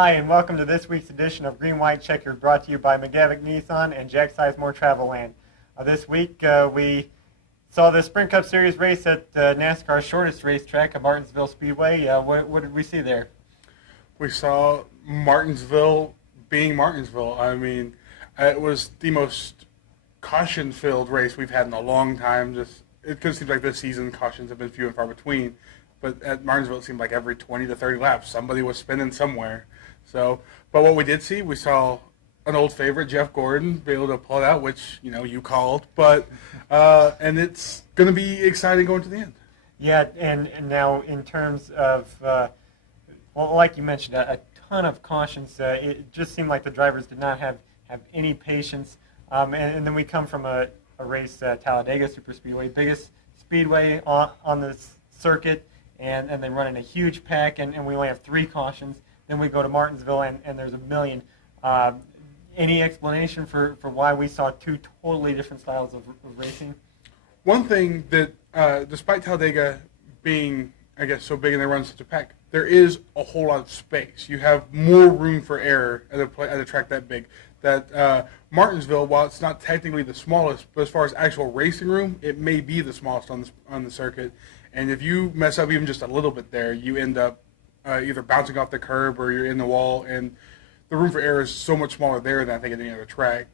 Hi, and welcome to this week's edition of Green White Checkered, brought to you by McGavick Nissan and Jack Sizemore Travel This week, we saw the Sprint Cup Series race at NASCAR's shortest racetrack at Martinsville Speedway. What did we see there? We saw Martinsville being Martinsville. I mean, it was the most caution-filled race we've had in a long time. It seems like this season cautions have been few and far between. But at Martinsville, it seemed like every 20 to 30 laps, somebody was spinning somewhere. But what we did see, we saw an old favorite, Jeff Gordon, be able to pull it out, which, you called. And it's going to be exciting going to the end. Yeah, and now in terms of, like you mentioned, a ton of cautions. It just seemed like the drivers did not have any patience. And then we come from a race, Talladega Superspeedway, biggest speedway on the circuit. And they run in a huge pack, and we only have 3 cautions. Then we go to Martinsville, and there's a million. Any explanation for why we saw 2 totally different styles of racing? One thing that, despite Talladega being, I guess, so big and they run such a pack, there is a whole lot of space. You have more room for error at a track that big. Martinsville, while it's not technically the smallest, but as far as actual racing room, it may be the smallest on the circuit. And if you mess up even just a little bit there, you end up either bouncing off the curb or you're in the wall. And the room for error is so much smaller there than I think at any other track.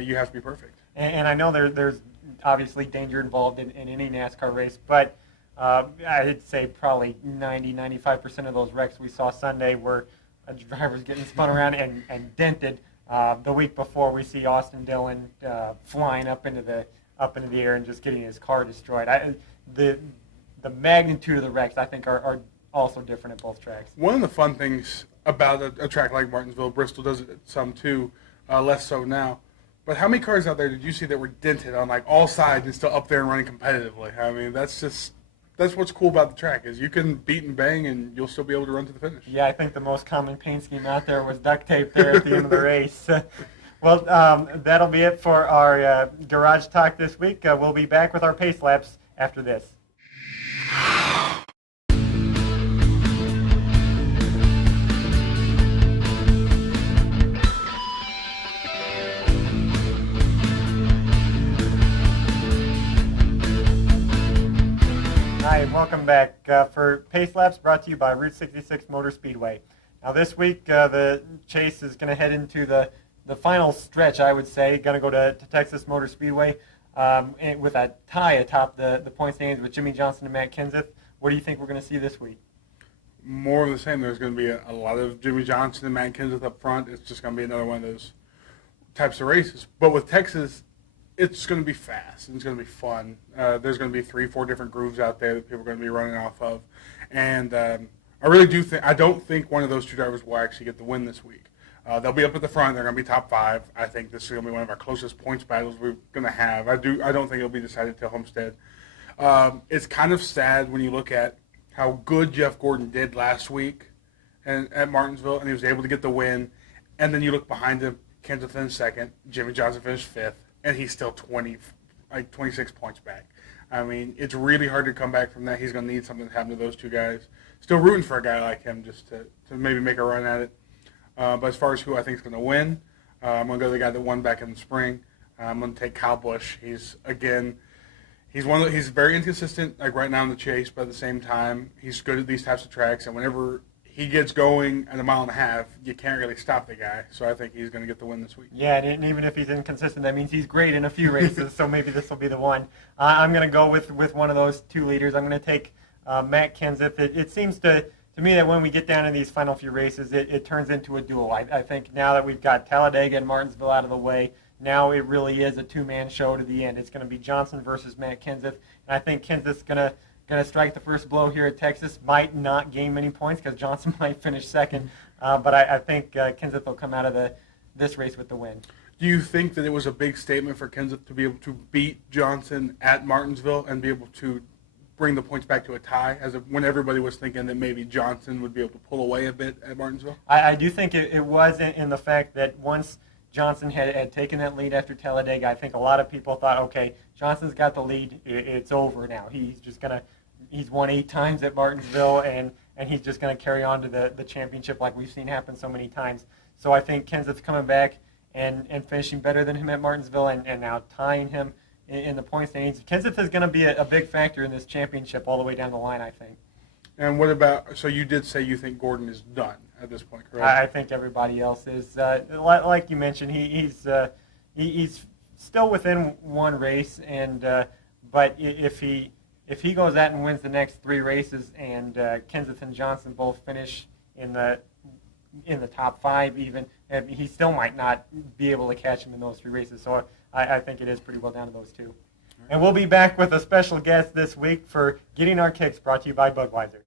You have to be perfect. And I know there's obviously danger involved in any NASCAR race, but I'd say probably 90-95% of those wrecks we saw Sunday were drivers getting spun around and dented. The week before, we see Austin Dillon flying up into the air and just getting his car destroyed. The magnitude of the wrecks, I think, are also different at both tracks. One of the fun things about a track like Martinsville, Bristol does it some too, less so now. But how many cars out there did you see that were dented on like all sides and still up there and running competitively? I mean, that's what's cool about the track is you can beat and bang and you'll still be able to run to the finish. Yeah, I think the most common paint scheme out there was duct tape there at the end of the race. Well, that'll be it for our Garage Talk this week. We'll be back with our pace laps after this. Hi, and welcome back for Pace Laps, brought to you by Route 66 Motor Speedway. Now this week, the chase is going to head into the final stretch, I would say. Going to go to Texas Motor Speedway with a tie atop the point standings with Jimmy Johnson and Matt Kenseth. What do you think we're going to see this week? More of the same. There's going to be a lot of Jimmy Johnson and Matt Kenseth up front. It's just going to be another one of those types of races. But with Texas, it's going to be fast and it's going to be fun. There's going to be 3-4 different grooves out there that people are going to be running off of. And I don't think one of those 2 drivers will actually get the win this week. They'll be up at the front. They're going to be top 5. I think this is going to be one of our closest points battles we're going to have. I don't think it'll be decided till Homestead. It's kind of sad when you look at how good Jeff Gordon did last week at Martinsville, and he was able to get the win. And then you look behind him, Kenseth finished 2nd, Jimmy Johnson finished 5th, and he's still 26 points back. I mean, it's really hard to come back from that. He's going to need something to happen to those 2 guys. Still rooting for a guy like him just to maybe make a run at it. But as far as who I think is going to win, I'm going to go to the guy that won back in the spring. I'm going to take Kyle Busch. He's very inconsistent, like right now in the chase, but at the same time, he's good at these types of tracks. And whenever he gets going at 1.5 miles, you can't really stop the guy. So I think he's going to get the win this week. Yeah, and even if he's inconsistent, that means he's great in a few races. So maybe this will be the one. I'm going to go with one of those 2 leaders. I'm going to take Matt Kenseth. It seems to me that when we get down to these final few races, it turns into a duel. I think now that we've got Talladega and Martinsville out of the way, now it really is a 2-man show to the end. It's going to be Johnson versus Matt Kenseth, and I think Kenseth's going to strike the first blow here at Texas. Might not gain many points because Johnson might finish 2nd, but I think Kenseth will come out of this race with the win. Do you think that it was a big statement for Kenseth to be able to beat Johnson at Martinsville and be able to bring the points back to a tie, when everybody was thinking that maybe Johnson would be able to pull away a bit at Martinsville? I do think it was in the fact that once Johnson had taken that lead after Talladega, I think a lot of people thought, okay, Johnson's got the lead, it's over now. He's won 8 times at Martinsville, and and he's just going to carry on to the championship like we've seen happen so many times. So I think Kenseth's coming back and finishing better than him at Martinsville, and now tying him in the point standings. Kenseth is going to be a big factor in this championship all the way down the line, I think. And what about, so you did say you think Gordon is done at this point, correct? I think everybody else is. Like you mentioned, he's still within one race, and but if he goes out and wins the next 3 races, and Kenseth and Johnson both finish in the top 5 even, he still might not be able to catch him in those 3 races. So I think it is pretty well down to those 2. And we'll be back with a special guest this week for Getting Our Kicks, brought to you by Budweiser.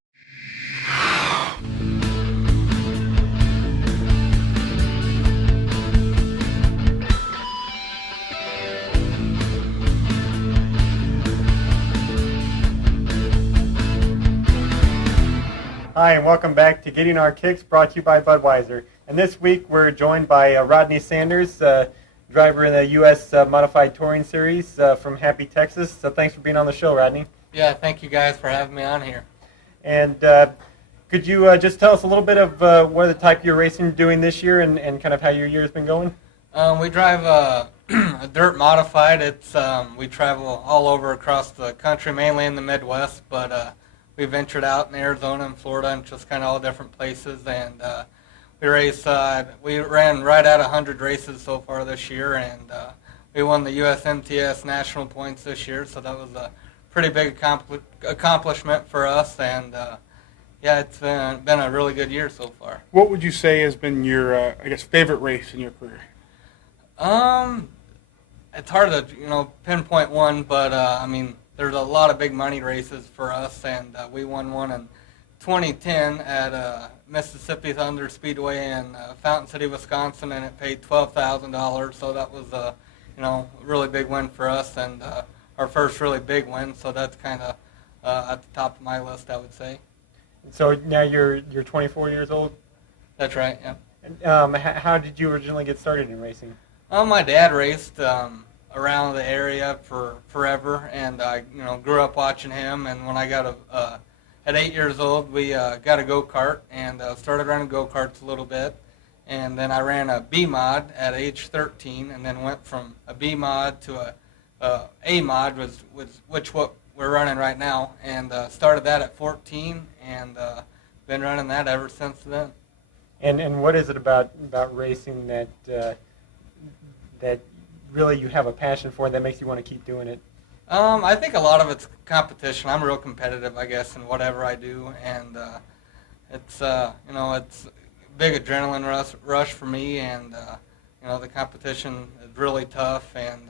Hi, and welcome back to Getting Our Kicks, brought to you by Budweiser. And this week we're joined by Rodney Sanders, driver in the U.S. Modified Touring Series from Happy, Texas. So thanks for being on the show, Rodney. Yeah, thank you guys for having me on here. And could you just tell us a little bit of what the type you're racing doing this year and kind of how your year has been going? We drive a dirt modified. We travel all over across the country, mainly in the Midwest, but we ventured out in Arizona and Florida and just kind of all different places. And we ran right at 100 races so far this year, and we won the USMTS National Points this year, so that was a pretty big accomplishment for us. And yeah, it's been a really good year so far. What would you say has been your, favorite race in your career? It's hard to pinpoint one, but there's a lot of big money races for us, and we won one in 2010 at Mississippi Thunder Speedway in Fountain City, Wisconsin, and it paid $12,000. So that was a really big win for us, and our first really big win. So that's kind of at the top of my list, I would say. So now you're 24 years old? That's right, yeah. And, how did you originally get started in racing? My dad raced around the area for forever, and I grew up watching him. And when I got at 8 years old, we got a go-kart and started running go-karts a little bit. And then I ran a B-mod at age 13, and then went from a B-mod to a A-mod, which what we're running right now, and started that at 14, and been running that ever since then. And what is it about racing that really you have a passion for that makes you want to keep doing it? I think a lot of it's competition. I'm real competitive, I guess, in whatever I do, and it's it's a big adrenaline rush for me, and the competition is really tough, and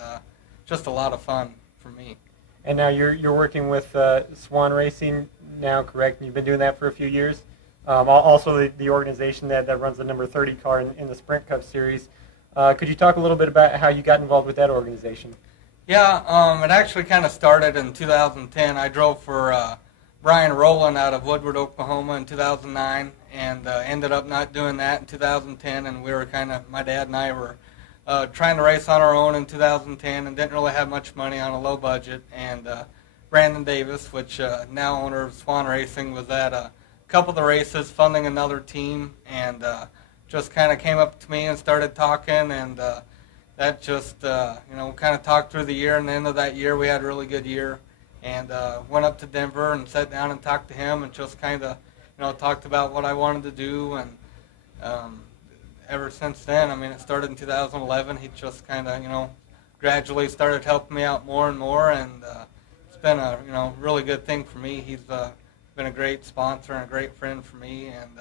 just a lot of fun for me. And now you're working with Swan Racing now, correct? You've been doing that for a few years. Also, the organization that runs the number 30 car in the Sprint Cup Series. Could you talk a little bit about how you got involved with that organization? Yeah, it actually kind of started in 2010. I drove for Brian Rowland out of Woodward, Oklahoma in 2009, and ended up not doing that in 2010. And we were my dad and I were trying to race on our own in 2010 and didn't really have much money on a low budget. And Brandon Davis, which now owner of Swan Racing, was at a couple of the races funding another team, and just kind of came up to me and started talking, and that just, kind of talked through the year. And the end of that year, we had a really good year, and went up to Denver and sat down and talked to him, and just kind of, talked about what I wanted to do. And ever since then, it started in 2011. He just kind of, gradually started helping me out more and more, and it's been a, really good thing for me. He's been a great sponsor and a great friend for me, and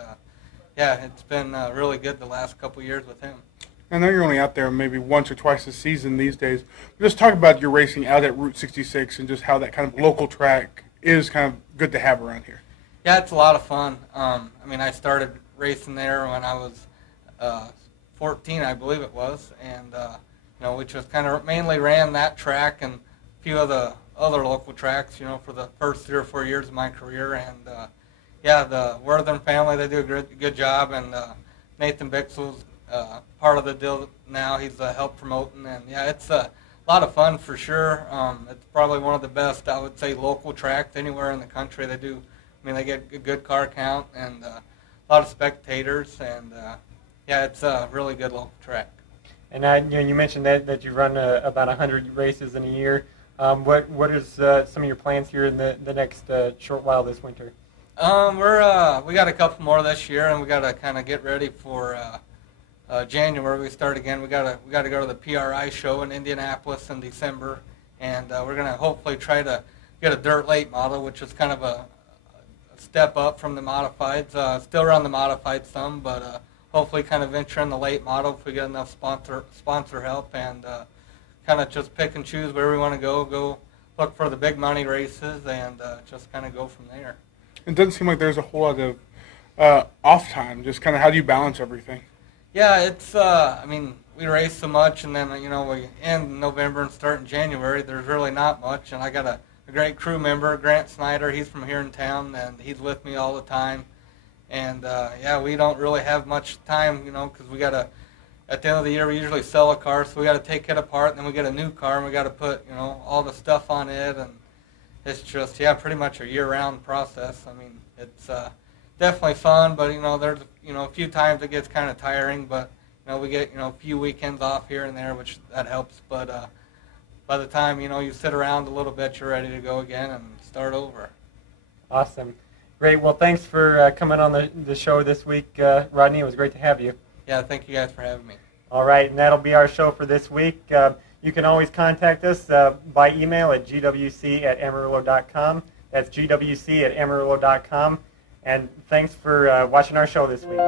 yeah, it's been really good the last couple of years with him. I know you're only out there maybe once or twice a season these days. Just talk about your racing out at Route 66 and just how that kind of local track is kind of good to have around here. Yeah, it's a lot of fun. I started racing there when I was 14, I believe it was, and we just kind of mainly ran that track and a few of the other local tracks, for the first 3 or 4 years of my career. And yeah, the Worthing family, they do a good job, and Nathan Bixel's part of the deal now. He's helped promoting, and yeah, it's a lot of fun for sure. It's probably one of the best, I would say, local tracks anywhere in the country. They do I mean, they get a good car count and a lot of spectators, and yeah, it's a really good little track. And you mentioned that you run about 100 races in a year. What is some of your plans here in the next short while this winter? We got a couple more this year, and we got to kind of get ready for January. We start again. We got to go to the PRI show in Indianapolis in December, and we're gonna hopefully try to get a dirt late model, which is kind of a step up from the modifieds. Still run the modified some, but hopefully kind of venture in the late model if we get enough sponsor help, and kind of just pick and choose where we want to go look for the big money races, and just kind of go from there. It doesn't seem like there's a whole lot of off time. Just kind of how do you balance everything? Yeah, it's, I mean, we race so much, and then, we end in November and start in January. There's really not much, and I got a great crew member, Grant Snyder. He's from here in town, and he's with me all the time. And, yeah, we don't really have much time, because we got to, at the end of the year, we usually sell a car, so we got to take it apart, and then we get a new car, and we got to put, all the stuff on it, and it's just, yeah, pretty much a year-round process. I mean, it's definitely fun, but, there's, a few times it gets kind of tiring, but, we get, a few weekends off here and there, which that helps. But by the time, you sit around a little bit, you're ready to go again and start over. Awesome. Great. Well, thanks for coming on the show this week, Rodney. It was great to have you. Yeah, thank you guys for having me. All right, and that'll be our show for this week. You can always contact us by email at gwc@amarillo.com. That's gwc@amarillo.com. And thanks for watching our show this week.